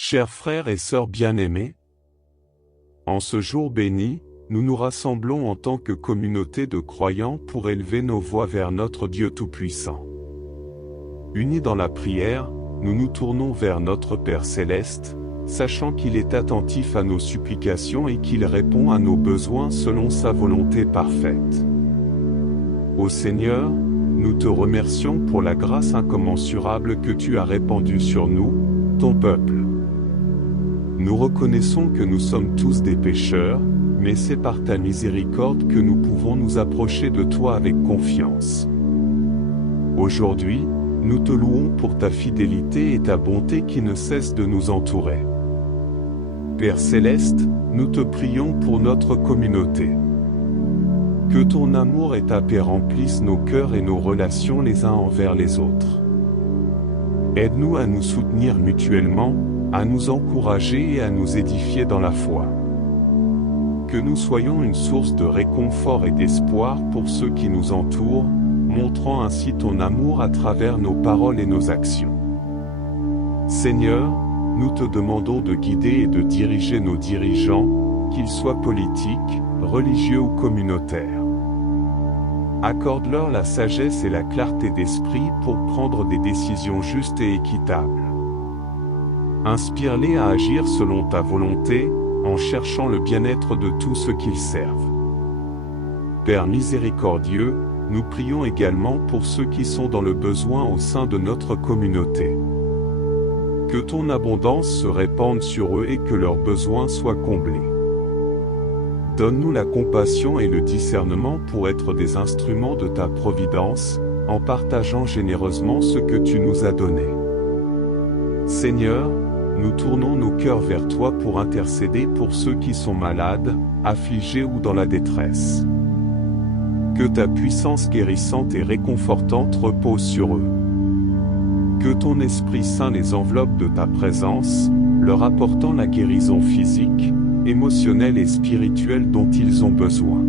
Chers frères et sœurs bien-aimés, en ce jour béni, nous nous rassemblons en tant que communauté de croyants pour élever nos voix vers notre Dieu Tout-Puissant. Unis dans la prière, nous nous tournons vers notre Père Céleste, sachant qu'il est attentif à nos supplications et qu'il répond à nos besoins selon sa volonté parfaite. Ô Seigneur, nous te remercions pour la grâce incommensurable que tu as répandue sur nous, ton peuple. Nous reconnaissons que nous sommes tous des pécheurs, mais c'est par ta miséricorde que nous pouvons nous approcher de toi avec confiance. Aujourd'hui, nous te louons pour ta fidélité et ta bonté qui ne cessent de nous entourer. Père Céleste, nous te prions pour notre communauté. Que ton amour et ta paix remplissent nos cœurs et nos relations les uns envers les autres. Aide-nous à nous soutenir mutuellement, à nous encourager et à nous édifier dans la foi. Que nous soyons une source de réconfort et d'espoir pour ceux qui nous entourent, montrant ainsi ton amour à travers nos paroles et nos actions. Seigneur, nous te demandons de guider et de diriger nos dirigeants, qu'ils soient politiques, religieux ou communautaires. Accorde-leur la sagesse et la clarté d'esprit pour prendre des décisions justes et équitables. Inspire-les à agir selon ta volonté, en cherchant le bien-être de tous ceux qu'ils servent. Père miséricordieux, nous prions également pour ceux qui sont dans le besoin au sein de notre communauté. Que ton abondance se répande sur eux et que leurs besoins soient comblés. Donne-nous la compassion et le discernement pour être des instruments de ta providence, en partageant généreusement ce que tu nous as donné. Seigneur, nous tournons nos cœurs vers toi pour intercéder pour ceux qui sont malades, affligés ou dans la détresse. Que ta puissance guérissante et réconfortante repose sur eux. Que ton Esprit Saint les enveloppe de ta présence, leur apportant la guérison physique, émotionnelle et spirituelle dont ils ont besoin.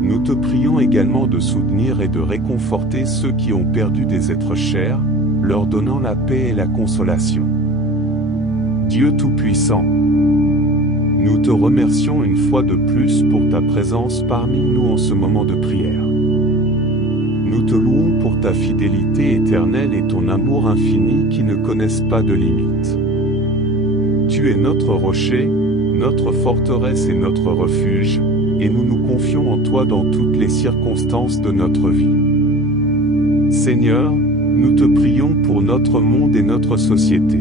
Nous te prions également de soutenir et de réconforter ceux qui ont perdu des êtres chers, leur donnant la paix et la consolation. Dieu Tout-Puissant, nous te remercions une fois de plus pour ta présence parmi nous en ce moment de prière. Nous te louons pour ta fidélité éternelle et ton amour infini qui ne connaissent pas de limites. Tu es notre rocher, notre forteresse et notre refuge, et nous nous confions en toi dans toutes les circonstances de notre vie. Seigneur, nous te prions pour notre monde et notre société.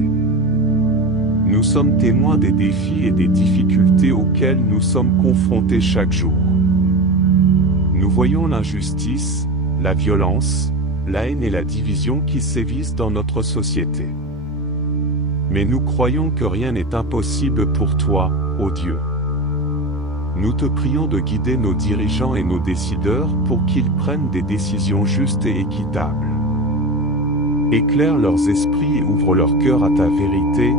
Nous sommes témoins des défis et des difficultés auxquels nous sommes confrontés chaque jour. Nous voyons l'injustice, la violence, la haine et la division qui sévissent dans notre société. Mais nous croyons que rien n'est impossible pour toi, ô Dieu. Nous te prions de guider nos dirigeants et nos décideurs pour qu'ils prennent des décisions justes et équitables. Éclaire leurs esprits et ouvre leur cœur à ta vérité,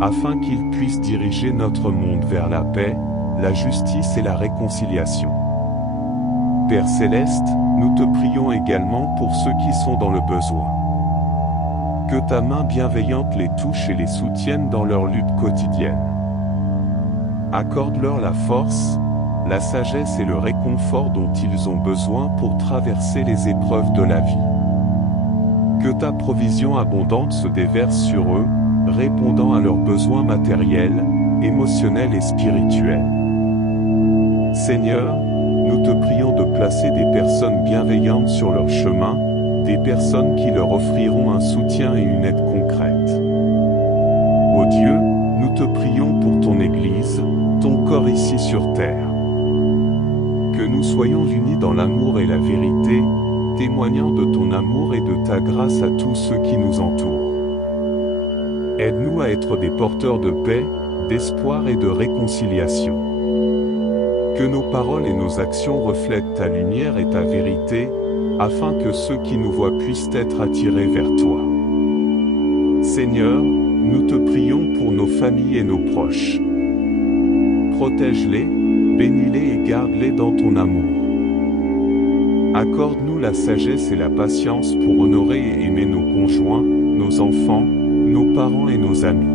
afin qu'ils puissent diriger notre monde vers la paix, la justice et la réconciliation. Père Céleste, nous te prions également pour ceux qui sont dans le besoin. Que ta main bienveillante les touche et les soutienne dans leur lutte quotidienne. Accorde-leur la force, la sagesse et le réconfort dont ils ont besoin pour traverser les épreuves de la vie. Que ta provision abondante se déverse sur eux, répondant à leurs besoins matériels, émotionnels et spirituels. Seigneur, nous te prions de placer des personnes bienveillantes sur leur chemin, des personnes qui leur offriront un soutien et une aide concrète. Ô Dieu, nous te prions pour ton Église, ton corps ici sur terre. Que nous soyons unis dans l'amour et la vérité, témoignant de ton amour et de ta grâce à tous ceux qui nous entourent. Aide-nous à être des porteurs de paix, d'espoir et de réconciliation. Que nos paroles et nos actions reflètent ta lumière et ta vérité, afin que ceux qui nous voient puissent être attirés vers toi. Seigneur, nous te prions pour nos familles et nos proches. Protège-les, bénis-les et garde-les dans ton amour. Accorde-nous la sagesse et la patience pour honorer et aimer nos conjoints, nos enfants, nos parents et nos amis.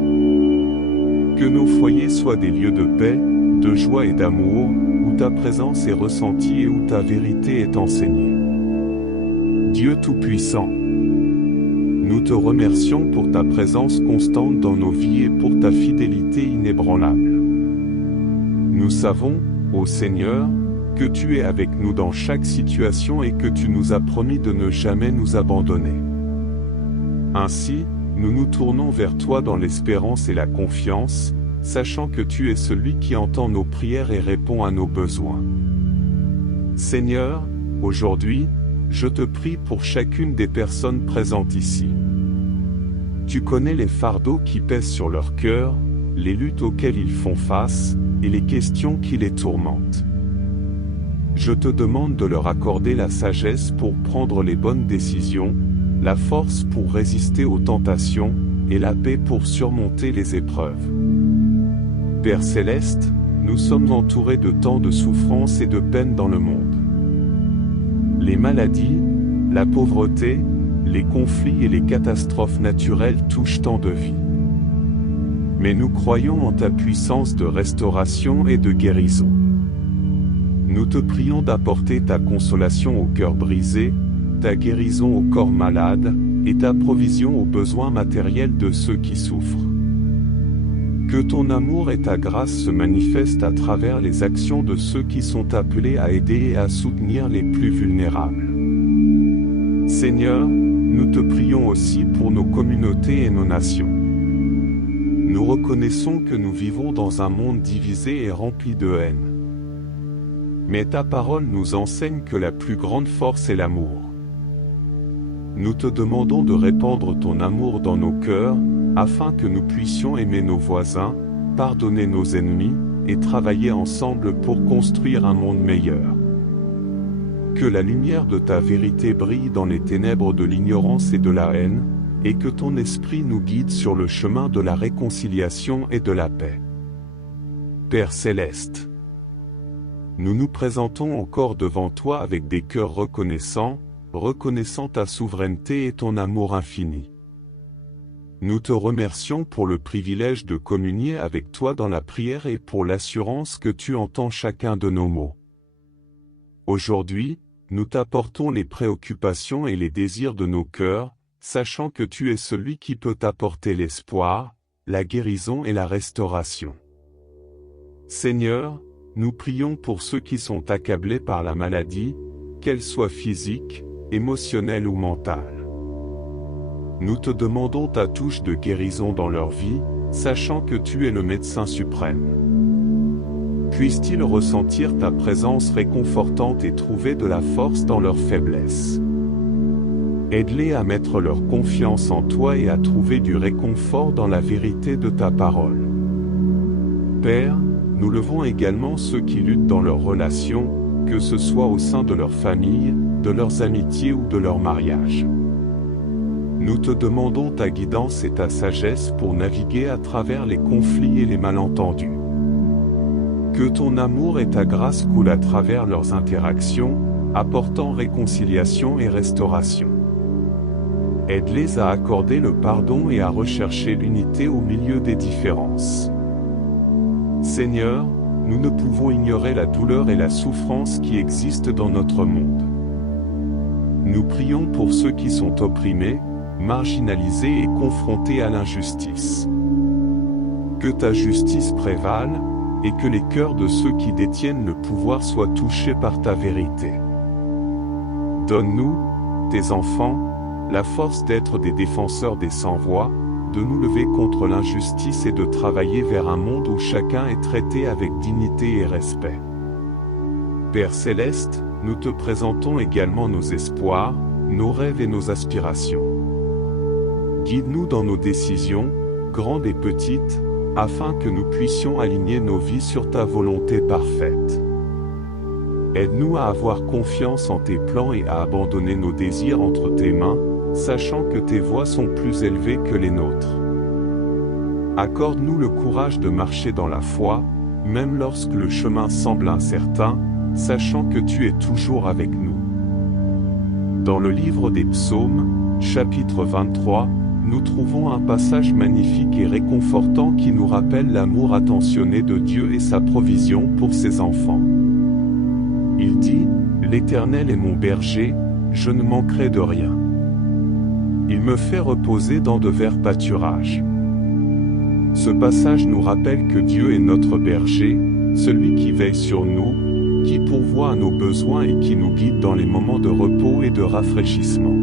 Que nos foyers soient des lieux de paix, de joie et d'amour, où ta présence est ressentie et où ta vérité est enseignée. Dieu Tout-Puissant, nous te remercions pour ta présence constante dans nos vies et pour ta fidélité inébranlable. Nous savons, ô Seigneur, que tu es avec nous dans chaque situation et que tu nous as promis de ne jamais nous abandonner. Ainsi, nous nous tournons vers toi dans l'espérance et la confiance, sachant que tu es celui qui entend nos prières et répond à nos besoins. Seigneur, aujourd'hui, je te prie pour chacune des personnes présentes ici. Tu connais les fardeaux qui pèsent sur leur cœur, les luttes auxquelles ils font face, et les questions qui les tourmentent. Je te demande de leur accorder la sagesse pour prendre les bonnes décisions, la force pour résister aux tentations, et la paix pour surmonter les épreuves. Père Céleste, nous sommes entourés de tant de souffrances et de peines dans le monde. Les maladies, la pauvreté, les conflits et les catastrophes naturelles touchent tant de vies. Mais nous croyons en ta puissance de restauration et de guérison. Nous te prions d'apporter ta consolation au cœur brisé, ta guérison au corps malade, et ta provision aux besoins matériels de ceux qui souffrent. Que ton amour et ta grâce se manifestent à travers les actions de ceux qui sont appelés à aider et à soutenir les plus vulnérables. Seigneur, nous te prions aussi pour nos communautés et nos nations. Nous reconnaissons que nous vivons dans un monde divisé et rempli de haine. Mais ta parole nous enseigne que la plus grande force est l'amour. Nous te demandons de répandre ton amour dans nos cœurs, afin que nous puissions aimer nos voisins, pardonner nos ennemis, et travailler ensemble pour construire un monde meilleur. Que la lumière de ta vérité brille dans les ténèbres de l'ignorance et de la haine, et que ton esprit nous guide sur le chemin de la réconciliation et de la paix. Père Céleste, nous nous présentons encore devant toi avec des cœurs reconnaissants ta souveraineté et ton amour infini. Nous te remercions pour le privilège de communier avec toi dans la prière et pour l'assurance que tu entends chacun de nos mots. Aujourd'hui, nous t'apportons les préoccupations et les désirs de nos cœurs, sachant que tu es celui qui peut apporter l'espoir, la guérison et la restauration. Seigneur, nous prions pour ceux qui sont accablés par la maladie, qu'elle soit physique, émotionnelle ou mentale. Nous te demandons ta touche de guérison dans leur vie, sachant que tu es le médecin suprême. Puissent-ils ressentir ta présence réconfortante et trouver de la force dans leur faiblesse. Aide-les à mettre leur confiance en toi et à trouver du réconfort dans la vérité de ta parole. Père, nous levons également ceux qui luttent dans leurs relations, que ce soit au sein de leur famille, de leurs amitiés ou de leur mariage. Nous te demandons ta guidance et ta sagesse pour naviguer à travers les conflits et les malentendus. Que ton amour et ta grâce coulent à travers leurs interactions, apportant réconciliation et restauration. Aide-les à accorder le pardon et à rechercher l'unité au milieu des différences. Seigneur, nous ne pouvons ignorer la douleur et la souffrance qui existent dans notre monde. Nous prions pour ceux qui sont opprimés, marginalisés et confrontés à l'injustice. Que ta justice prévale, et que les cœurs de ceux qui détiennent le pouvoir soient touchés par ta vérité. Donne-nous, tes enfants, la force d'être des défenseurs des sans-voix, de nous lever contre l'injustice et de travailler vers un monde où chacun est traité avec dignité et respect. Père Céleste, nous te présentons également nos espoirs, nos rêves et nos aspirations. Guide-nous dans nos décisions, grandes et petites, afin que nous puissions aligner nos vies sur ta volonté parfaite. Aide-nous à avoir confiance en tes plans et à abandonner nos désirs entre tes mains, sachant que tes voies sont plus élevées que les nôtres. Accorde-nous le courage de marcher dans la foi, même lorsque le chemin semble incertain, sachant que tu es toujours avec nous. Dans le livre des Psaumes, chapitre 23, nous trouvons un passage magnifique et réconfortant qui nous rappelle l'amour attentionné de Dieu et sa provision pour ses enfants. Il dit, « L'Éternel est mon berger, je ne manquerai de rien. Il me fait reposer dans de verts pâturages. » Ce passage nous rappelle que Dieu est notre berger, celui qui veille sur nous, qui pourvoit à nos besoins et qui nous guide dans les moments de repos et de rafraîchissement.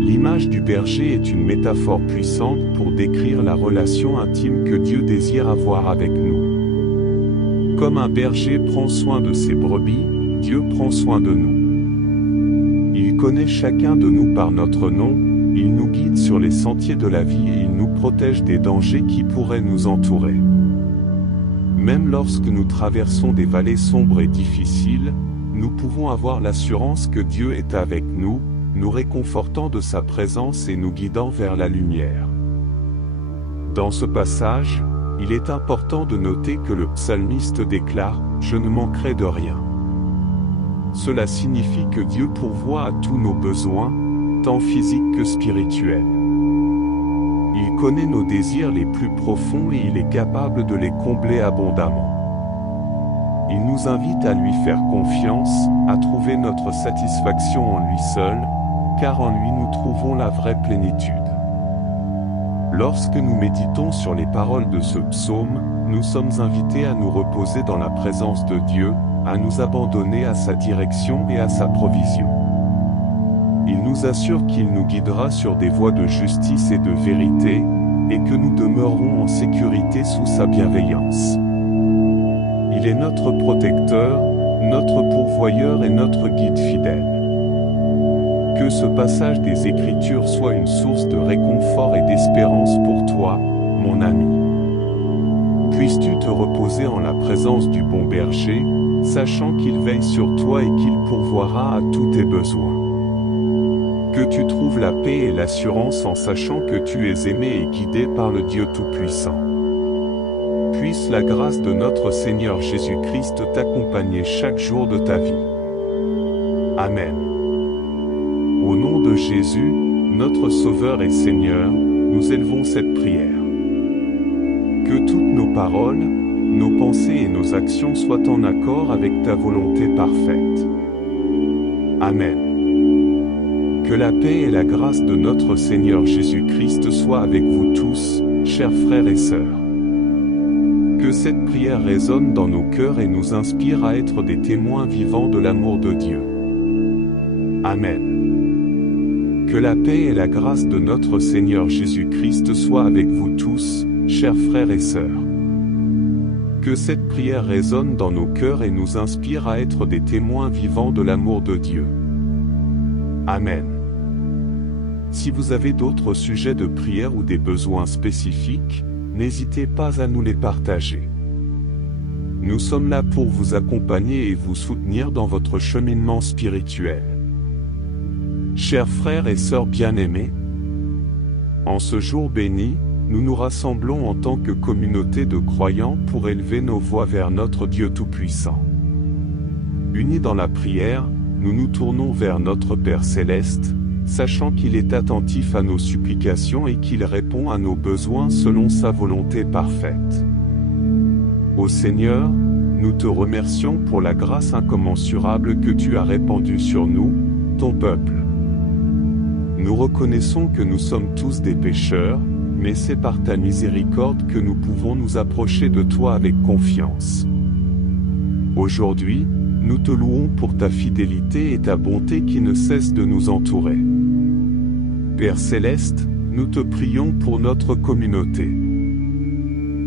L'image du berger est une métaphore puissante pour décrire la relation intime que Dieu désire avoir avec nous. Comme un berger prend soin de ses brebis, Dieu prend soin de nous. Il connaît chacun de nous par notre nom, il nous guide sur les sentiers de la vie et il nous protège des dangers qui pourraient nous entourer. Même lorsque nous traversons des vallées sombres et difficiles, nous pouvons avoir l'assurance que Dieu est avec nous, nous réconfortant de sa présence et nous guidant vers la lumière. Dans ce passage, il est important de noter que le psalmiste déclare « Je ne manquerai de rien ». Cela signifie que Dieu pourvoit à tous nos besoins, tant physiques que spirituels. Il connaît nos désirs les plus profonds et il est capable de les combler abondamment. Il nous invite à lui faire confiance, à trouver notre satisfaction en lui seul, car en lui nous trouvons la vraie plénitude. Lorsque nous méditons sur les paroles de ce psaume, nous sommes invités à nous reposer dans la présence de Dieu, à nous abandonner à sa direction et à sa provision. Il nous assure qu'il nous guidera sur des voies de justice et de vérité, et que nous demeurerons en sécurité sous sa bienveillance. Il est notre protecteur, notre pourvoyeur et notre guide fidèle. Que ce passage des Écritures soit une source de réconfort et d'espérance pour toi, mon ami. Puisses-tu te reposer en la présence du bon berger, sachant qu'il veille sur toi et qu'il pourvoira à tous tes besoins. Que tu trouves la paix et l'assurance en sachant que tu es aimé et guidé par le Dieu Tout-Puissant. Puisse la grâce de notre Seigneur Jésus-Christ t'accompagner chaque jour de ta vie. Amen. Au nom de Jésus, notre Sauveur et Seigneur, nous élevons cette prière. Que toutes nos paroles, nos pensées et nos actions soient en accord avec ta volonté parfaite. Amen. Que la paix et la grâce de notre Seigneur Jésus-Christ soient avec vous tous, chers frères et sœurs. Que cette prière résonne dans nos cœurs et nous inspire à être des témoins vivants de l'amour de Dieu. Amen. Que la paix et la grâce de notre Seigneur Jésus-Christ soient avec vous tous, chers frères et sœurs. Que cette prière résonne dans nos cœurs et nous inspire à être des témoins vivants de l'amour de Dieu. Amen. Si vous avez d'autres sujets de prière ou des besoins spécifiques, n'hésitez pas à nous les partager. Nous sommes là pour vous accompagner et vous soutenir dans votre cheminement spirituel. Chers frères et sœurs bien-aimés, en ce jour béni, nous nous rassemblons en tant que communauté de croyants pour élever nos voix vers notre Dieu Tout-Puissant. Unis dans la prière, nous nous tournons vers notre Père Céleste, sachant qu'il est attentif à nos supplications et qu'il répond à nos besoins selon sa volonté parfaite. Ô Seigneur, nous te remercions pour la grâce incommensurable que tu as répandue sur nous, ton peuple. Nous reconnaissons que nous sommes tous des pécheurs, mais c'est par ta miséricorde que nous pouvons nous approcher de toi avec confiance. Aujourd'hui, nous te louons pour ta fidélité et ta bonté qui ne cessent de nous entourer. Père Céleste, nous te prions pour notre communauté.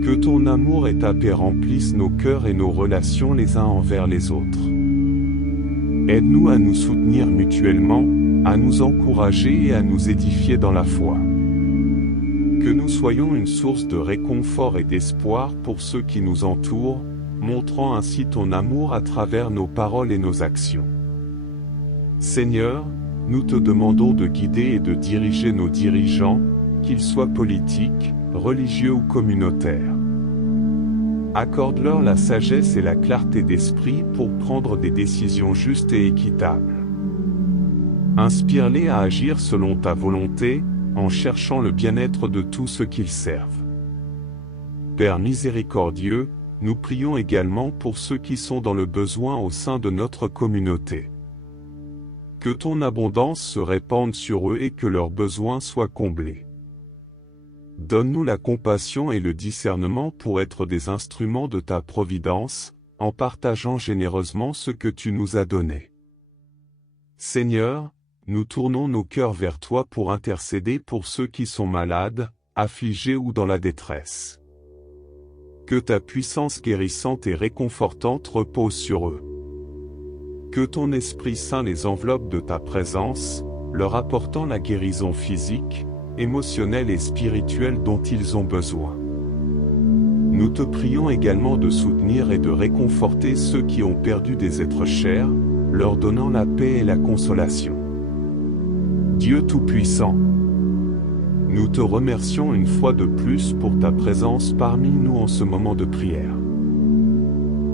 Que ton amour et ta paix remplissent nos cœurs et nos relations les uns envers les autres. Aide-nous à nous soutenir mutuellement, à nous encourager et à nous édifier dans la foi. Que nous soyons une source de réconfort et d'espoir pour ceux qui nous entourent, montrant ainsi ton amour à travers nos paroles et nos actions. Seigneur, nous te demandons de guider et de diriger nos dirigeants, qu'ils soient politiques, religieux ou communautaires. Accorde-leur la sagesse et la clarté d'esprit pour prendre des décisions justes et équitables. Inspire-les à agir selon ta volonté, en cherchant le bien-être de tous ceux qu'ils servent. Père miséricordieux, nous prions également pour ceux qui sont dans le besoin au sein de notre communauté. Que ton abondance se répande sur eux et que leurs besoins soient comblés. Donne-nous la compassion et le discernement pour être des instruments de ta providence, en partageant généreusement ce que tu nous as donné. Seigneur, nous tournons nos cœurs vers toi pour intercéder pour ceux qui sont malades, affligés ou dans la détresse. Que ta puissance guérissante et réconfortante repose sur eux. Que ton Esprit Saint les enveloppe de ta présence, leur apportant la guérison physique, émotionnelle et spirituelle dont ils ont besoin. Nous te prions également de soutenir et de réconforter ceux qui ont perdu des êtres chers, leur donnant la paix et la consolation. Dieu Tout-Puissant, nous te remercions une fois de plus pour ta présence parmi nous en ce moment de prière.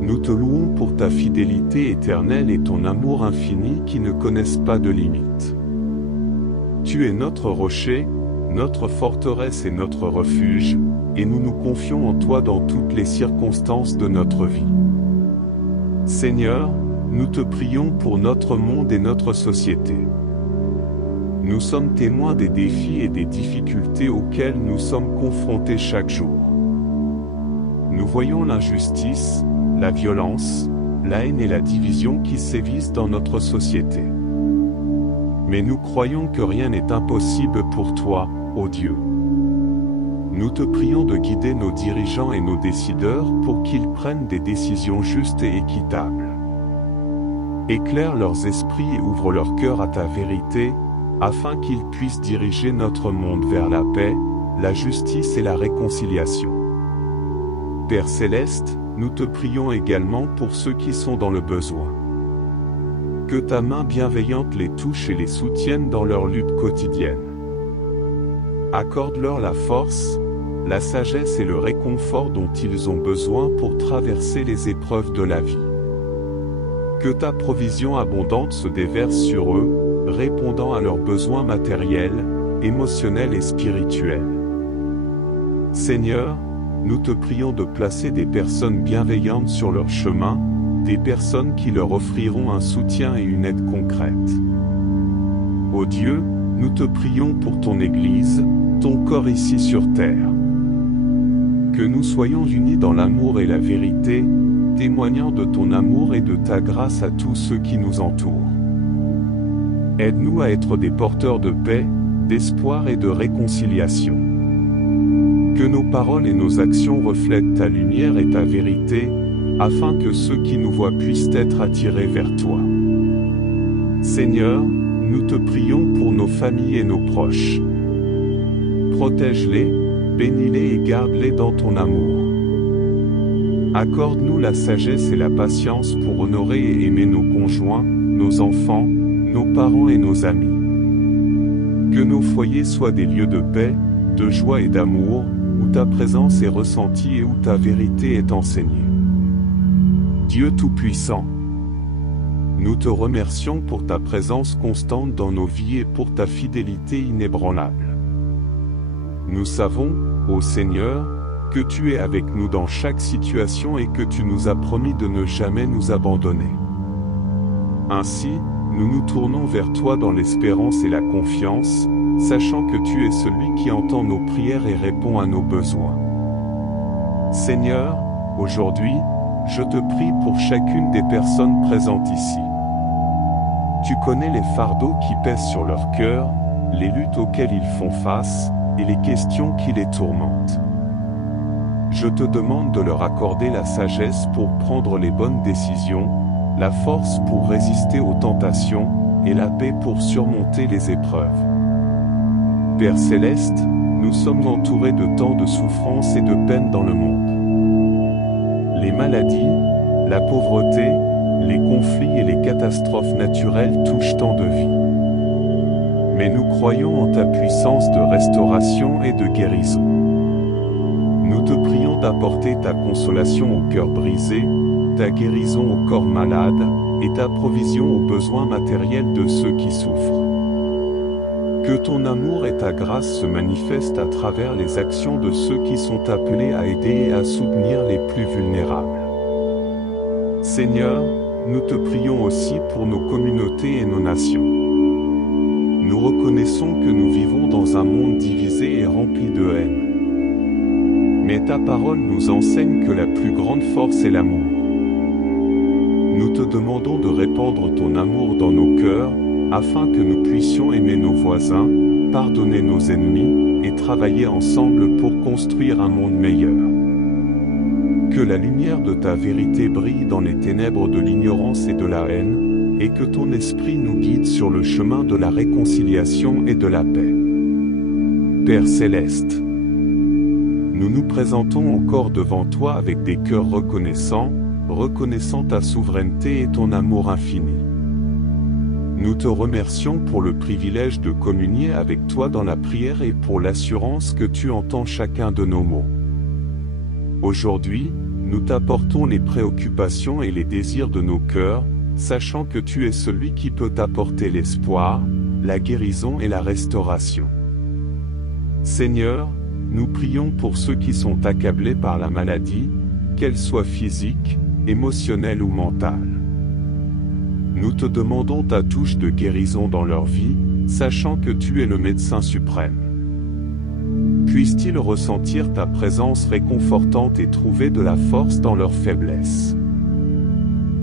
Nous te louons pour ta fidélité éternelle et ton amour infini qui ne connaissent pas de limites. Tu es notre rocher, notre forteresse et notre refuge, et nous nous confions en toi dans toutes les circonstances de notre vie. Seigneur, nous te prions pour notre monde et notre société. Nous sommes témoins des défis et des difficultés auxquels nous sommes confrontés chaque jour. Nous voyons l'injustice, la violence, la haine et la division qui sévissent dans notre société. Mais nous croyons que rien n'est impossible pour toi, ô Dieu. Nous te prions de guider nos dirigeants et nos décideurs pour qu'ils prennent des décisions justes et équitables. Éclaire leurs esprits et ouvre leur cœur à ta vérité, afin qu'ils puissent diriger notre monde vers la paix, la justice et la réconciliation. Père Céleste, nous te prions également pour ceux qui sont dans le besoin. Que ta main bienveillante les touche et les soutienne dans leur lutte quotidienne. Accorde-leur la force, la sagesse et le réconfort dont ils ont besoin pour traverser les épreuves de la vie. Que ta provision abondante se déverse sur eux, répondant à leurs besoins matériels, émotionnels et spirituels. Seigneur, nous te prions de placer des personnes bienveillantes sur leur chemin, des personnes qui leur offriront un soutien et une aide concrète. Ô Dieu, nous te prions pour ton Église, ton corps ici sur terre. Que nous soyons unis dans l'amour et la vérité, témoignant de ton amour et de ta grâce à tous ceux qui nous entourent. Aide-nous à être des porteurs de paix, d'espoir et de réconciliation. Que nos paroles et nos actions reflètent ta lumière et ta vérité, afin que ceux qui nous voient puissent être attirés vers toi. Seigneur, nous te prions pour nos familles et nos proches. Protège-les, bénis-les et garde-les dans ton amour. Accorde-nous la sagesse et la patience pour honorer et aimer nos conjoints, nos enfants, nos parents et nos amis. Que nos foyers soient des lieux de paix, de joie et d'amour, où ta présence est ressentie et où ta vérité est enseignée. Dieu Tout-Puissant, nous te remercions pour ta présence constante dans nos vies et pour ta fidélité inébranlable. Nous savons, ô Seigneur, que tu es avec nous dans chaque situation et que tu nous as promis de ne jamais nous abandonner. Ainsi, nous nous tournons vers toi dans l'espérance et la confiance, sachant que tu es celui qui entend nos prières et répond à nos besoins. Seigneur, aujourd'hui, je te prie pour chacune des personnes présentes ici. Tu connais les fardeaux qui pèsent sur leur cœur, les luttes auxquelles ils font face, et les questions qui les tourmentent. Je te demande de leur accorder la sagesse pour prendre les bonnes décisions, la force pour résister aux tentations, et la paix pour surmonter les épreuves. Père Céleste, nous sommes entourés de tant de souffrances et de peines dans le monde. Les maladies, la pauvreté, les conflits et les catastrophes naturelles touchent tant de vies. Mais nous croyons en ta puissance de restauration et de guérison. Nous te prions d'apporter ta consolation au cœur brisé, ta guérison au corps malade, et ta provision aux besoins matériels de ceux qui souffrent. Que ton amour et ta grâce se manifestent à travers les actions de ceux qui sont appelés à aider et à soutenir les plus vulnérables. Seigneur, nous te prions aussi pour nos communautés et nos nations. Nous reconnaissons que nous vivons dans un monde divisé et rempli de haine. Mais ta parole nous enseigne que la plus grande force est l'amour. Nous te demandons de répandre ton amour dans nos cœurs, afin que nous puissions aimer nos voisins, pardonner nos ennemis, et travailler ensemble pour construire un monde meilleur. Que la lumière de ta vérité brille dans les ténèbres de l'ignorance et de la haine, et que ton esprit nous guide sur le chemin de la réconciliation et de la paix. Père céleste, nous nous présentons encore devant toi avec des cœurs reconnaissants ta souveraineté et ton amour infini. Nous te remercions pour le privilège de communier avec toi dans la prière et pour l'assurance que tu entends chacun de nos mots. Aujourd'hui, nous t'apportons les préoccupations et les désirs de nos cœurs, sachant que tu es celui qui peut apporter l'espoir, la guérison et la restauration. Seigneur, nous prions pour ceux qui sont accablés par la maladie, qu'elle soit physique, émotionnelle ou mentale. Nous te demandons ta touche de guérison dans leur vie, sachant que tu es le médecin suprême. Puissent-ils ressentir ta présence réconfortante et trouver de la force dans leur faiblesse.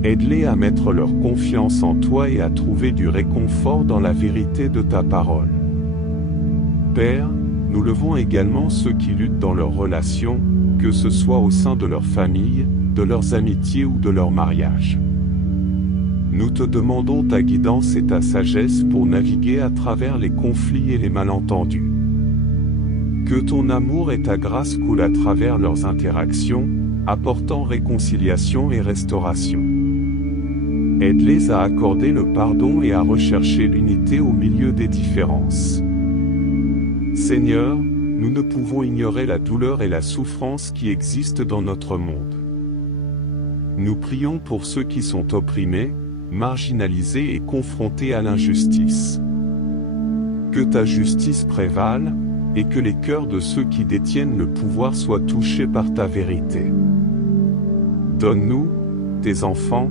Aide-les à mettre leur confiance en toi et à trouver du réconfort dans la vérité de ta parole. Père, nous levons également ceux qui luttent dans leurs relations, que ce soit au sein de leur famille, de leurs amitiés ou de leur mariage. Nous te demandons ta guidance et ta sagesse pour naviguer à travers les conflits et les malentendus. Que ton amour et ta grâce coulent à travers leurs interactions, apportant réconciliation et restauration. Aide-les à accorder le pardon et à rechercher l'unité au milieu des différences. Seigneur, nous ne pouvons ignorer la douleur et la souffrance qui existent dans notre monde. Nous prions pour ceux qui sont opprimés, marginalisés et confrontés à l'injustice. Que ta justice prévale, et que les cœurs de ceux qui détiennent le pouvoir soient touchés par ta vérité. Donne-nous, tes enfants,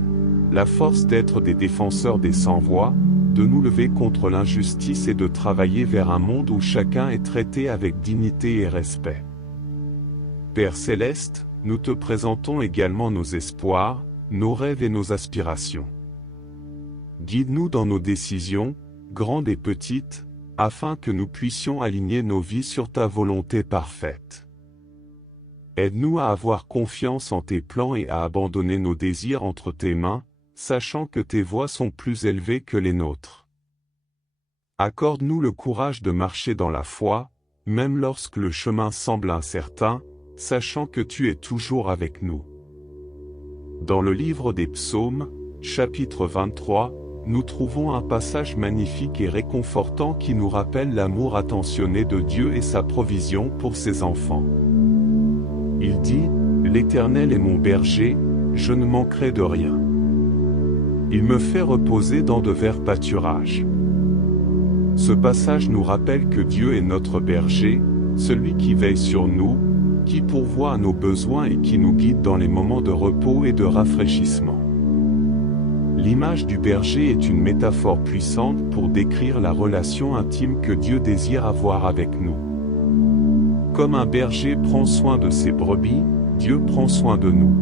la force d'être des défenseurs des sans-voix, de nous lever contre l'injustice et de travailler vers un monde où chacun est traité avec dignité et respect. Père céleste, nous te présentons également nos espoirs, nos rêves et nos aspirations. Guide-nous dans nos décisions, grandes et petites, afin que nous puissions aligner nos vies sur ta volonté parfaite. Aide-nous à avoir confiance en tes plans et à abandonner nos désirs entre tes mains, sachant que tes voies sont plus élevées que les nôtres. Accorde-nous le courage de marcher dans la foi, même lorsque le chemin semble incertain, sachant que tu es toujours avec nous. Dans le livre des Psaumes, chapitre 23, nous trouvons un passage magnifique et réconfortant qui nous rappelle l'amour attentionné de Dieu et sa provision pour ses enfants. Il dit, « L'Éternel est mon berger, je ne manquerai de rien. Il me fait reposer dans de verts pâturages. » Ce passage nous rappelle que Dieu est notre berger, celui qui veille sur nous, qui pourvoit à nos besoins et qui nous guide dans les moments de repos et de rafraîchissement. L'image du berger est une métaphore puissante pour décrire la relation intime que Dieu désire avoir avec nous. Comme un berger prend soin de ses brebis, Dieu prend soin de nous.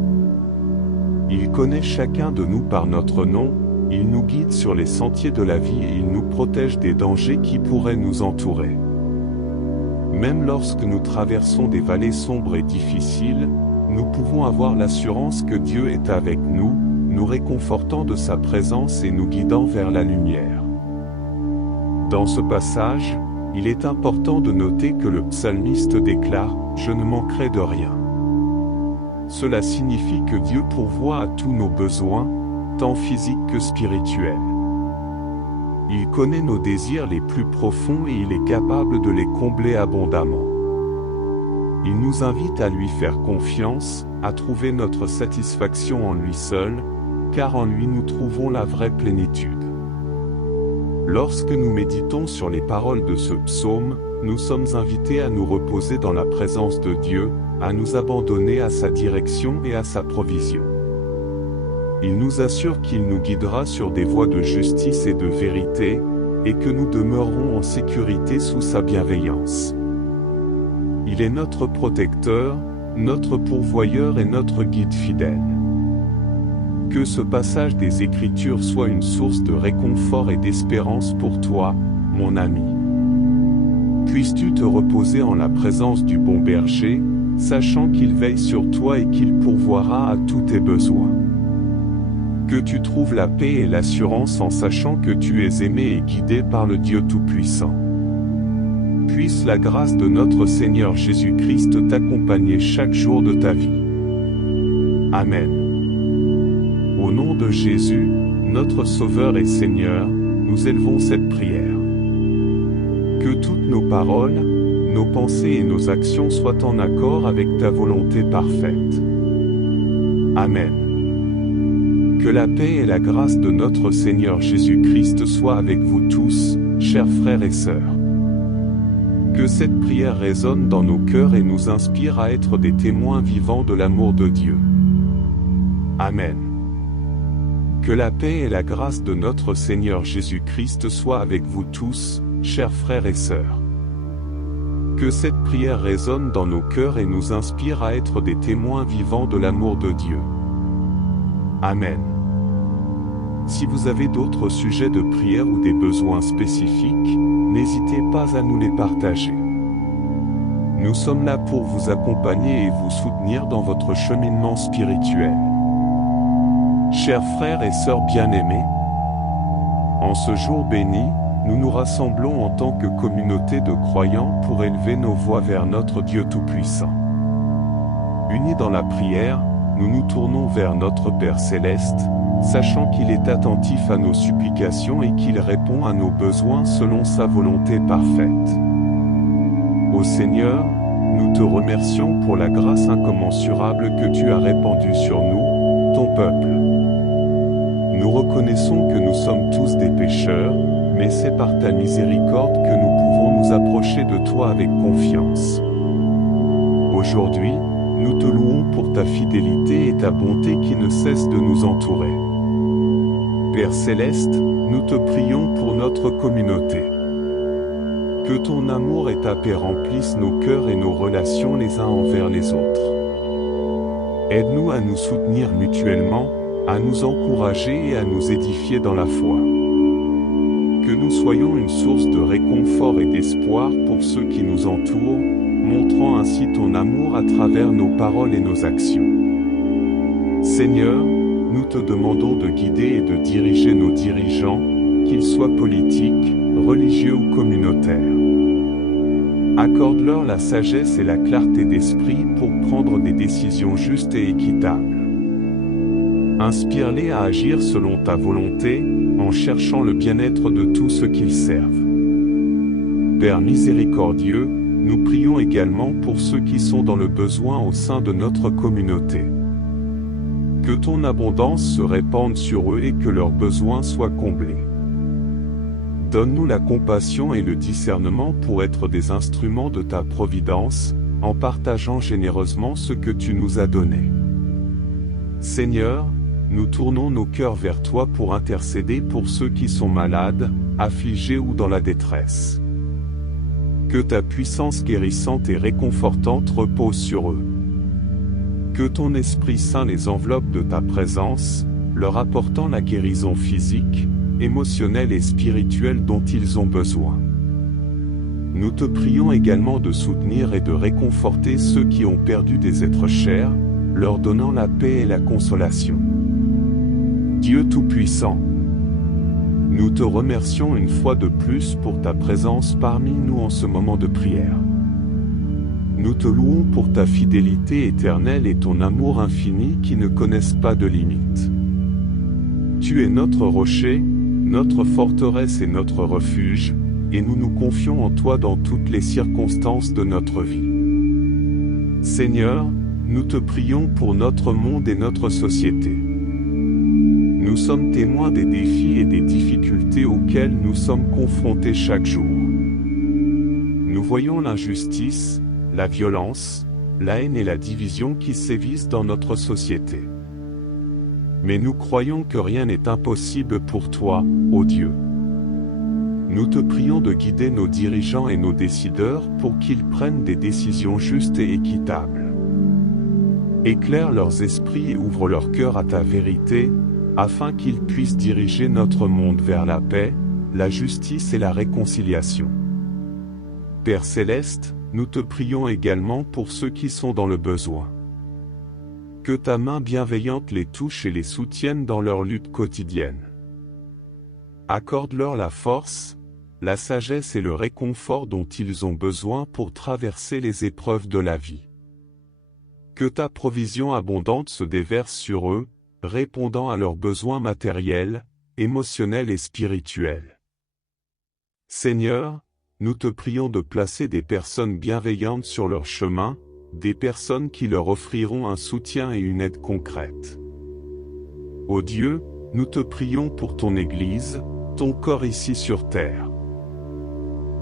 Il connaît chacun de nous par notre nom, il nous guide sur les sentiers de la vie et il nous protège des dangers qui pourraient nous entourer. Même lorsque nous traversons des vallées sombres et difficiles, nous pouvons avoir l'assurance que Dieu est avec nous, nous réconfortant de sa présence et nous guidant vers la lumière. Dans ce passage, il est important de noter que le psalmiste déclare « Je ne manquerai de rien ». Cela signifie que Dieu pourvoit à tous nos besoins, tant physiques que spirituels. Il connaît nos désirs les plus profonds et il est capable de les combler abondamment. Il nous invite à lui faire confiance, à trouver notre satisfaction en lui seul, car en lui nous trouvons la vraie plénitude. Lorsque nous méditons sur les paroles de ce psaume, nous sommes invités à nous reposer dans la présence de Dieu, à nous abandonner à sa direction et à sa provision. Il nous assure qu'il nous guidera sur des voies de justice et de vérité, et que nous demeurerons en sécurité sous sa bienveillance. Il est notre protecteur, notre pourvoyeur et notre guide fidèle. Que ce passage des Écritures soit une source de réconfort et d'espérance pour toi, mon ami. Puisses-tu te reposer en la présence du bon berger, sachant qu'il veille sur toi et qu'il pourvoira à tous tes besoins. Que tu trouves la paix et l'assurance en sachant que tu es aimé et guidé par le Dieu Tout-Puissant. Puisse la grâce de notre Seigneur Jésus-Christ t'accompagner chaque jour de ta vie. Amen. Au nom de Jésus, notre Sauveur et Seigneur, nous élevons cette prière. Que toutes nos paroles, nos pensées et nos actions soient en accord avec ta volonté parfaite. Amen. Que la paix et la grâce de notre Seigneur Jésus-Christ soient avec vous tous, chers frères et sœurs. Que cette prière résonne dans nos cœurs et nous inspire à être des témoins vivants de l'amour de Dieu. Amen. Que la paix et la grâce de notre Seigneur Jésus-Christ soient avec vous tous, chers frères et sœurs. Que cette prière résonne dans nos cœurs et nous inspire à être des témoins vivants de l'amour de Dieu. Amen. Si vous avez d'autres sujets de prière ou des besoins spécifiques, n'hésitez pas à nous les partager. Nous sommes là pour vous accompagner et vous soutenir dans votre cheminement spirituel. Chers frères et sœurs bien-aimés, en ce jour béni, nous nous rassemblons en tant que communauté de croyants pour élever nos voix vers notre Dieu Tout-Puissant. Unis dans la prière, nous nous tournons vers notre Père Céleste, sachant qu'il est attentif à nos supplications et qu'il répond à nos besoins selon sa volonté parfaite. Ô Seigneur, nous te remercions pour la grâce incommensurable que tu as répandue sur nous, ton peuple. Nous reconnaissons que nous sommes tous des pécheurs, mais c'est par ta miséricorde que nous pouvons nous approcher de toi avec confiance. Aujourd'hui, nous te louons pour ta fidélité et ta bonté qui ne cessent de nous entourer. Père Céleste, nous te prions pour notre communauté. Que ton amour et ta paix remplissent nos cœurs et nos relations les uns envers les autres. Aide-nous à nous soutenir mutuellement, à nous encourager et à nous édifier dans la foi. Que nous soyons une source de réconfort et d'espoir pour ceux qui nous entourent, montrant ainsi ton amour à travers nos paroles et nos actions. Seigneur, nous te demandons de guider et de diriger nos dirigeants, qu'ils soient politiques, religieux ou communautaires. Accorde-leur la sagesse et la clarté d'esprit pour prendre des décisions justes et équitables. Inspire-les à agir selon ta volonté, en cherchant le bien-être de tous ceux qu'ils servent. Père miséricordieux, nous prions également pour ceux qui sont dans le besoin au sein de notre communauté. Que ton abondance se répande sur eux et que leurs besoins soient comblés. Donne-nous la compassion et le discernement pour être des instruments de ta providence, en partageant généreusement ce que tu nous as donné. Seigneur, nous tournons nos cœurs vers toi pour intercéder pour ceux qui sont malades, affligés ou dans la détresse. Que ta puissance guérissante et réconfortante repose sur eux. Que ton Esprit Saint les enveloppe de ta présence, leur apportant la guérison physique, émotionnelle et spirituelle dont ils ont besoin. Nous te prions également de soutenir et de réconforter ceux qui ont perdu des êtres chers, leur donnant la paix et la consolation. Dieu Tout-Puissant, nous te remercions une fois de plus pour ta présence parmi nous en ce moment de prière. Nous te louons pour ta fidélité éternelle et ton amour infini qui ne connaissent pas de limites. Tu es notre rocher, notre forteresse et notre refuge, et nous nous confions en toi dans toutes les circonstances de notre vie. Seigneur, nous te prions pour notre monde et notre société. Nous sommes témoins des défis et des difficultés auxquels nous sommes confrontés chaque jour. Nous voyons l'injustice, la violence, la haine et la division qui sévissent dans notre société. Mais nous croyons que rien n'est impossible pour toi, ô Dieu. Nous te prions de guider nos dirigeants et nos décideurs pour qu'ils prennent des décisions justes et équitables. Éclaire leurs esprits et ouvre leur cœur à ta vérité, afin qu'ils puissent diriger notre monde vers la paix, la justice et la réconciliation. Père céleste, nous te prions également pour ceux qui sont dans le besoin. Que ta main bienveillante les touche et les soutienne dans leur lutte quotidienne. Accorde-leur la force, la sagesse et le réconfort dont ils ont besoin pour traverser les épreuves de la vie. Que ta provision abondante se déverse sur eux, répondant à leurs besoins matériels, émotionnels et spirituels. Seigneur, nous te prions de placer des personnes bienveillantes sur leur chemin, des personnes qui leur offriront un soutien et une aide concrète. Ô Dieu, nous te prions pour ton Église, ton corps ici sur terre.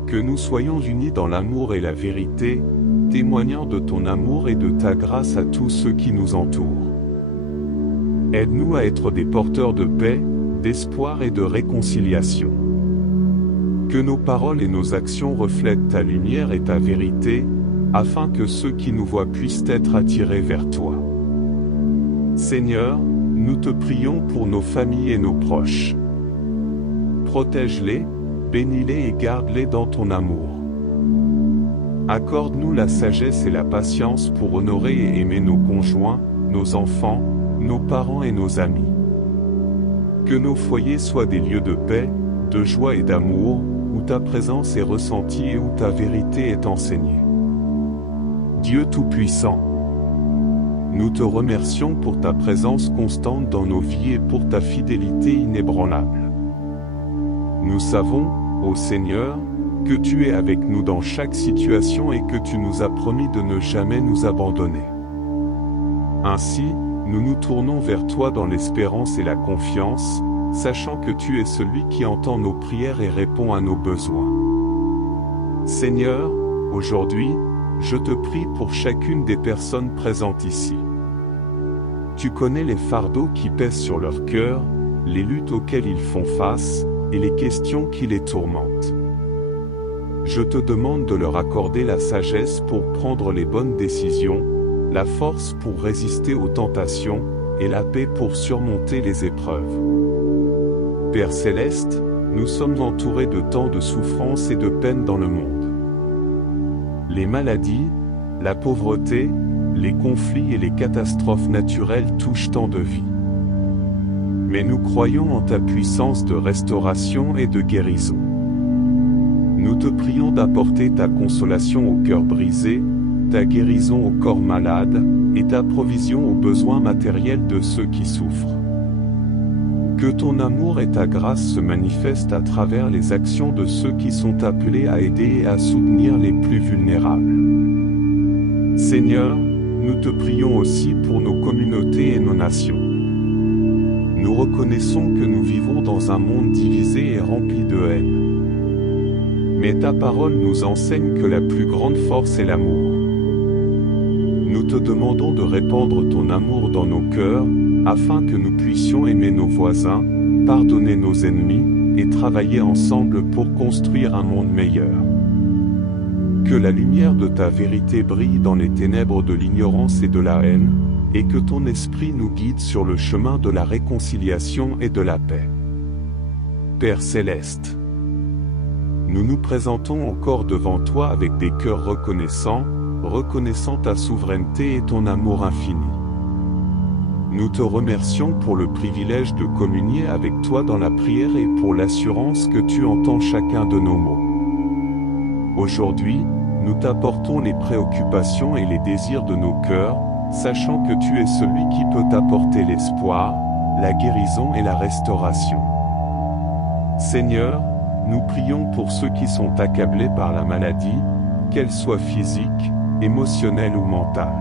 Que nous soyons unis dans l'amour et la vérité, témoignant de ton amour et de ta grâce à tous ceux qui nous entourent. Aide-nous à être des porteurs de paix, d'espoir et de réconciliation. Que nos paroles et nos actions reflètent ta lumière et ta vérité, afin que ceux qui nous voient puissent être attirés vers toi. Seigneur, nous te prions pour nos familles et nos proches. Protège-les, bénis-les et garde-les dans ton amour. Accorde-nous la sagesse et la patience pour honorer et aimer nos conjoints, nos enfants, nos parents et nos amis. Que nos foyers soient des lieux de paix, de joie et d'amour, où ta présence est ressentie et où ta vérité est enseignée. Dieu Tout-Puissant, nous te remercions pour ta présence constante dans nos vies et pour ta fidélité inébranlable. Nous savons, ô Seigneur, que tu es avec nous dans chaque situation et que tu nous as promis de ne jamais nous abandonner. Ainsi, nous nous tournons vers toi dans l'espérance et la confiance, sachant que tu es celui qui entend nos prières et répond à nos besoins. Seigneur, aujourd'hui, je te prie pour chacune des personnes présentes ici. Tu connais les fardeaux qui pèsent sur leur cœur, les luttes auxquelles ils font face, et les questions qui les tourmentent. Je te demande de leur accorder la sagesse pour prendre les bonnes décisions, la force pour résister aux tentations, et la paix pour surmonter les épreuves. Père céleste, nous sommes entourés de tant de souffrances et de peines dans le monde. Les maladies, la pauvreté, les conflits et les catastrophes naturelles touchent tant de vies. Mais nous croyons en ta puissance de restauration et de guérison. Nous te prions d'apporter ta consolation au cœur brisé, ta guérison au corps malade, et ta provision aux besoins matériels de ceux qui souffrent. Que ton amour et ta grâce se manifestent à travers les actions de ceux qui sont appelés à aider et à soutenir les plus vulnérables. Seigneur, nous te prions aussi pour nos communautés et nos nations. Nous reconnaissons que nous vivons dans un monde divisé et rempli de haine. Mais ta parole nous enseigne que la plus grande force est l'amour. Nous te demandons de répandre ton amour dans nos cœurs, afin que nous puissions aimer nos voisins, pardonner nos ennemis, et travailler ensemble pour construire un monde meilleur. Que la lumière de ta vérité brille dans les ténèbres de l'ignorance et de la haine, et que ton esprit nous guide sur le chemin de la réconciliation et de la paix. Père céleste, nous nous présentons encore devant toi avec des cœurs reconnaissants, reconnaissant ta souveraineté et ton amour infini. Nous te remercions pour le privilège de communier avec toi dans la prière et pour l'assurance que tu entends chacun de nos mots. Aujourd'hui, nous t'apportons les préoccupations et les désirs de nos cœurs, sachant que tu es celui qui peut apporter l'espoir, la guérison et la restauration. Seigneur, nous prions pour ceux qui sont accablés par la maladie, qu'elle soit physique, émotionnelle ou mentale.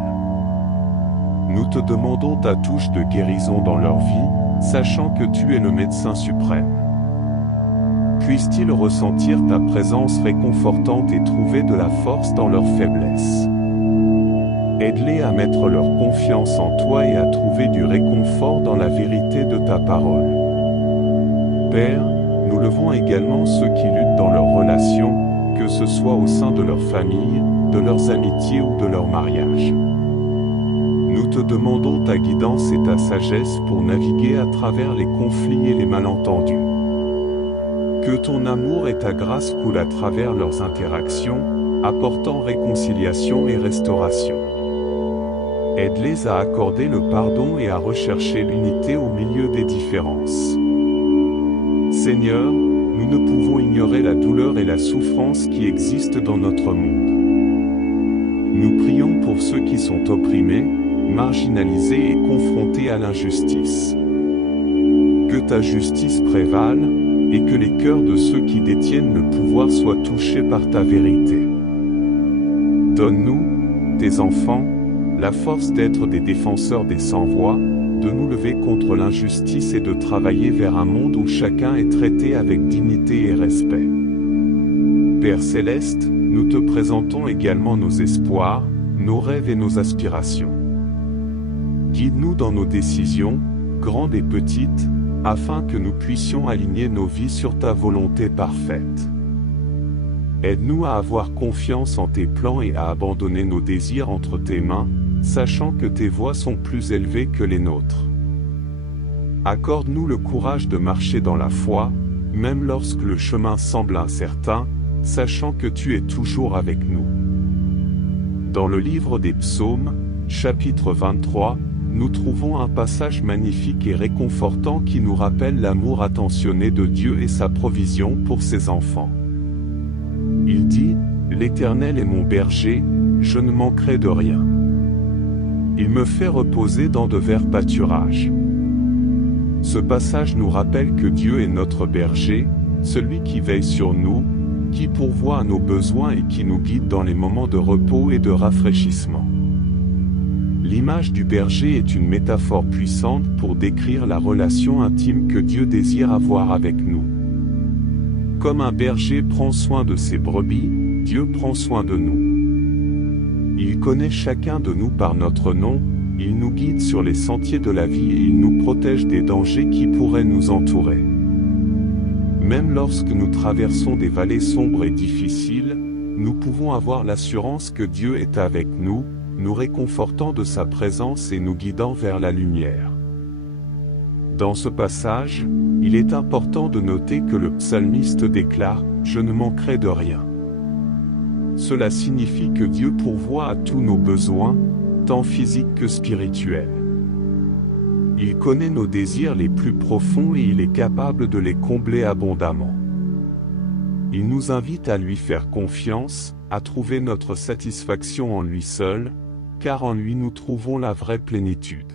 Nous te demandons ta touche de guérison dans leur vie, sachant que tu es le médecin suprême. Puissent-ils ressentir ta présence réconfortante et trouver de la force dans leur faiblesse. Aide-les à mettre leur confiance en toi et à trouver du réconfort dans la vérité de ta parole. Père, nous levons également ceux qui luttent dans leurs relations, que ce soit au sein de leur famille, de leurs amitiés ou de leur mariage. Nous te demandons ta guidance et ta sagesse pour naviguer à travers les conflits et les malentendus. Que ton amour et ta grâce coulent à travers leurs interactions, apportant réconciliation et restauration. Aide-les à accorder le pardon et à rechercher l'unité au milieu des différences. Seigneur, nous ne pouvons ignorer la douleur et la souffrance qui existent dans notre monde. Nous prions pour ceux qui sont opprimés, marginalisés et confrontés à l'injustice. Que ta justice prévale, et que les cœurs de ceux qui détiennent le pouvoir soient touchés par ta vérité. Donne-nous, tes enfants, la force d'être des défenseurs des sans-voix, de nous lever contre l'injustice et de travailler vers un monde où chacun est traité avec dignité et respect. Père Céleste, nous te présentons également nos espoirs, nos rêves et nos aspirations. Guide-nous dans nos décisions, grandes et petites, afin que nous puissions aligner nos vies sur ta volonté parfaite. Aide-nous à avoir confiance en tes plans et à abandonner nos désirs entre tes mains, sachant que tes voies sont plus élevées que les nôtres. Accorde-nous le courage de marcher dans la foi, même lorsque le chemin semble incertain, sachant que tu es toujours avec nous. Dans le livre des Psaumes, chapitre 23, nous trouvons un passage magnifique et réconfortant qui nous rappelle l'amour attentionné de Dieu et sa provision pour ses enfants. Il dit, « L'Éternel est mon berger, je ne manquerai de rien. Il me fait reposer dans de verts pâturages. » Ce passage nous rappelle que Dieu est notre berger, celui qui veille sur nous, qui pourvoit à nos besoins et qui nous guide dans les moments de repos et de rafraîchissement. L'image du berger est une métaphore puissante pour décrire la relation intime que Dieu désire avoir avec nous. Comme un berger prend soin de ses brebis, Dieu prend soin de nous. Il connaît chacun de nous par notre nom, il nous guide sur les sentiers de la vie et il nous protège des dangers qui pourraient nous entourer. Même lorsque nous traversons des vallées sombres et difficiles, nous pouvons avoir l'assurance que Dieu est avec nous, nous réconfortant de sa présence et nous guidant vers la lumière. Dans ce passage, il est important de noter que le psalmiste déclare « Je ne manquerai de rien ». Cela signifie que Dieu pourvoit à tous nos besoins, tant physiques que spirituels. Il connaît nos désirs les plus profonds et il est capable de les combler abondamment. Il nous invite à lui faire confiance, à trouver notre satisfaction en lui seul, car en lui nous trouvons la vraie plénitude.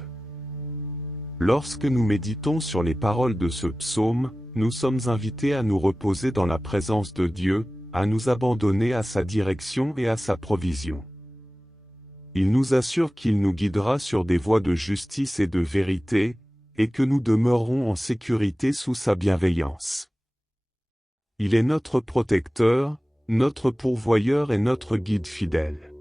Lorsque nous méditons sur les paroles de ce psaume, nous sommes invités à nous reposer dans la présence de Dieu, à nous abandonner à sa direction et à sa provision. Il nous assure qu'il nous guidera sur des voies de justice et de vérité, et que nous demeurerons en sécurité sous sa bienveillance. Il est notre protecteur, notre pourvoyeur et notre guide fidèle.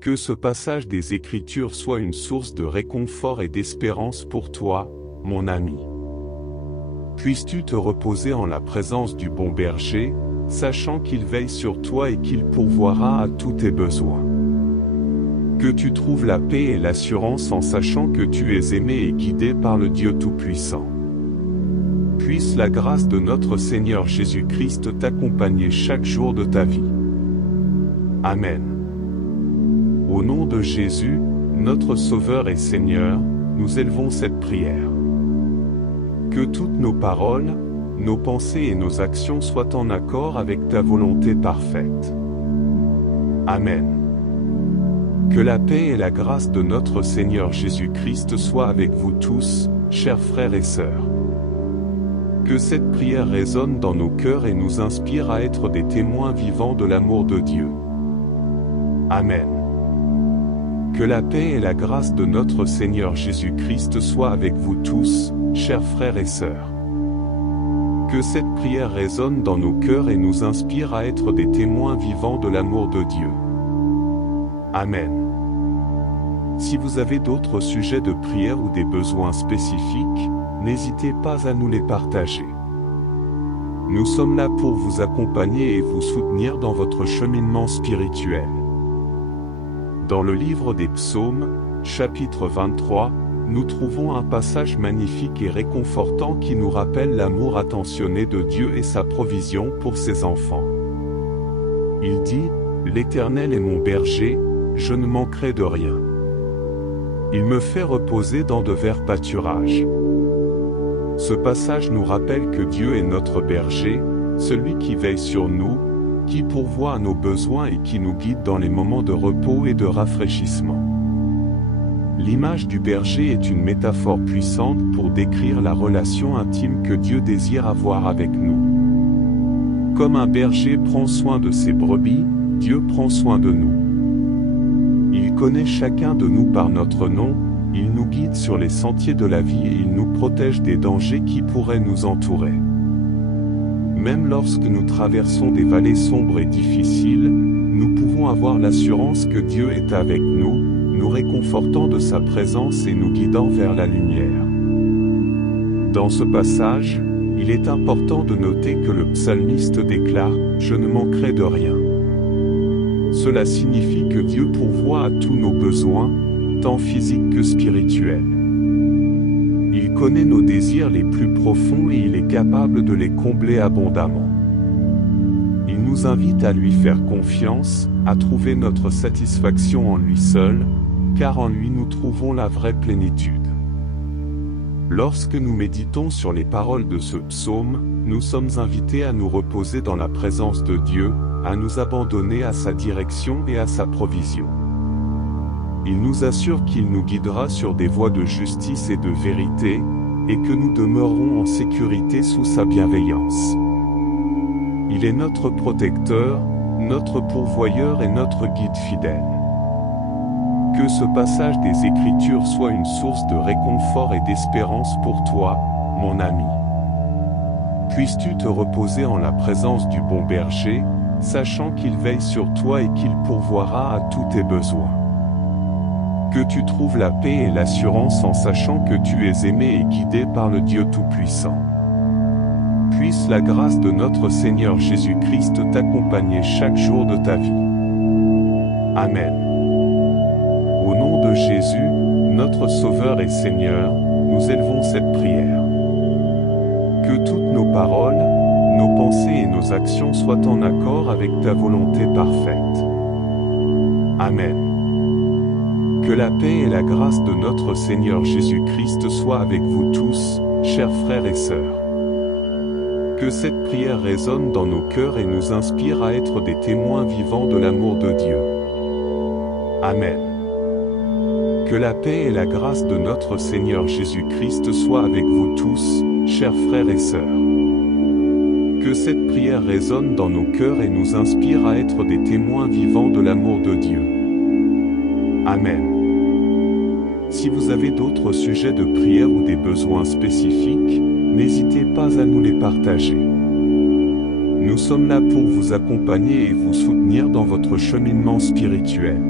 Que ce passage des Écritures soit une source de réconfort et d'espérance pour toi, mon ami. Puisses-tu te reposer en la présence du bon berger, sachant qu'il veille sur toi et qu'il pourvoira à tous tes besoins. Que tu trouves la paix et l'assurance en sachant que tu es aimé et guidé par le Dieu Tout-Puissant. Puisse la grâce de notre Seigneur Jésus-Christ t'accompagner chaque jour de ta vie. Amen. Au nom de Jésus, notre Sauveur et Seigneur, nous élevons cette prière. Que toutes nos paroles, nos pensées et nos actions soient en accord avec ta volonté parfaite. Amen. Que la paix et la grâce de notre Seigneur Jésus-Christ soient avec vous tous, chers frères et sœurs. Que cette prière résonne dans nos cœurs et nous inspire à être des témoins vivants de l'amour de Dieu. Amen. Que la paix et la grâce de notre Seigneur Jésus-Christ soient avec vous tous, chers frères et sœurs. Que cette prière résonne dans nos cœurs et nous inspire à être des témoins vivants de l'amour de Dieu. Amen. Si vous avez d'autres sujets de prière ou des besoins spécifiques, n'hésitez pas à nous les partager. Nous sommes là pour vous accompagner et vous soutenir dans votre cheminement spirituel. Dans le livre des Psaumes, chapitre 23, nous trouvons un passage magnifique et réconfortant qui nous rappelle l'amour attentionné de Dieu et sa provision pour ses enfants. Il dit, « L'Éternel est mon berger, je ne manquerai de rien. Il me fait reposer dans de verts pâturages. » Ce passage nous rappelle que Dieu est notre berger, celui qui veille sur nous, qui pourvoit à nos besoins et qui nous guide dans les moments de repos et de rafraîchissement. L'image du berger est une métaphore puissante pour décrire la relation intime que Dieu désire avoir avec nous. Comme un berger prend soin de ses brebis, Dieu prend soin de nous. Il connaît chacun de nous par notre nom, il nous guide sur les sentiers de la vie et il nous protège des dangers qui pourraient nous entourer. Même lorsque nous traversons des vallées sombres et difficiles, nous pouvons avoir l'assurance que Dieu est avec nous, nous réconfortant de sa présence et nous guidant vers la lumière. Dans ce passage, il est important de noter que le psalmiste déclare « Je ne manquerai de rien ». Cela signifie que Dieu pourvoit à tous nos besoins, tant physiques que spirituels. Il connaît nos désirs les plus profonds et il est capable de les combler abondamment. Il nous invite à lui faire confiance, à trouver notre satisfaction en lui seul, car en lui nous trouvons la vraie plénitude. Lorsque nous méditons sur les paroles de ce psaume, nous sommes invités à nous reposer dans la présence de Dieu, à nous abandonner à sa direction et à sa provision. Il nous assure qu'il nous guidera sur des voies de justice et de vérité, et que nous demeurerons en sécurité sous sa bienveillance. Il est notre protecteur, notre pourvoyeur et notre guide fidèle. Que ce passage des Écritures soit une source de réconfort et d'espérance pour toi, mon ami. Puisses-tu te reposer en la présence du bon berger, sachant qu'il veille sur toi et qu'il pourvoira à tous tes besoins. Que tu trouves la paix et l'assurance en sachant que tu es aimé et guidé par le Dieu Tout-Puissant. Puisse la grâce de notre Seigneur Jésus-Christ t'accompagner chaque jour de ta vie. Amen. Au nom de Jésus, notre Sauveur et Seigneur, nous élevons cette prière. Que toutes nos paroles, nos pensées et nos actions soient en accord avec ta volonté parfaite. Amen. Que la paix et la grâce de notre Seigneur Jésus-Christ soient avec vous tous, chers frères et sœurs. Que cette prière résonne dans nos cœurs et nous inspire à être des témoins vivants de l'amour de Dieu. Amen. Que la paix et la grâce de notre Seigneur Jésus-Christ soient avec vous tous, chers frères et sœurs. Que cette prière résonne dans nos cœurs et nous inspire à être des témoins vivants de l'amour de Dieu. Amen. Si vous avez d'autres sujets de prière ou des besoins spécifiques, n'hésitez pas à nous les partager. Nous sommes là pour vous accompagner et vous soutenir dans votre cheminement spirituel.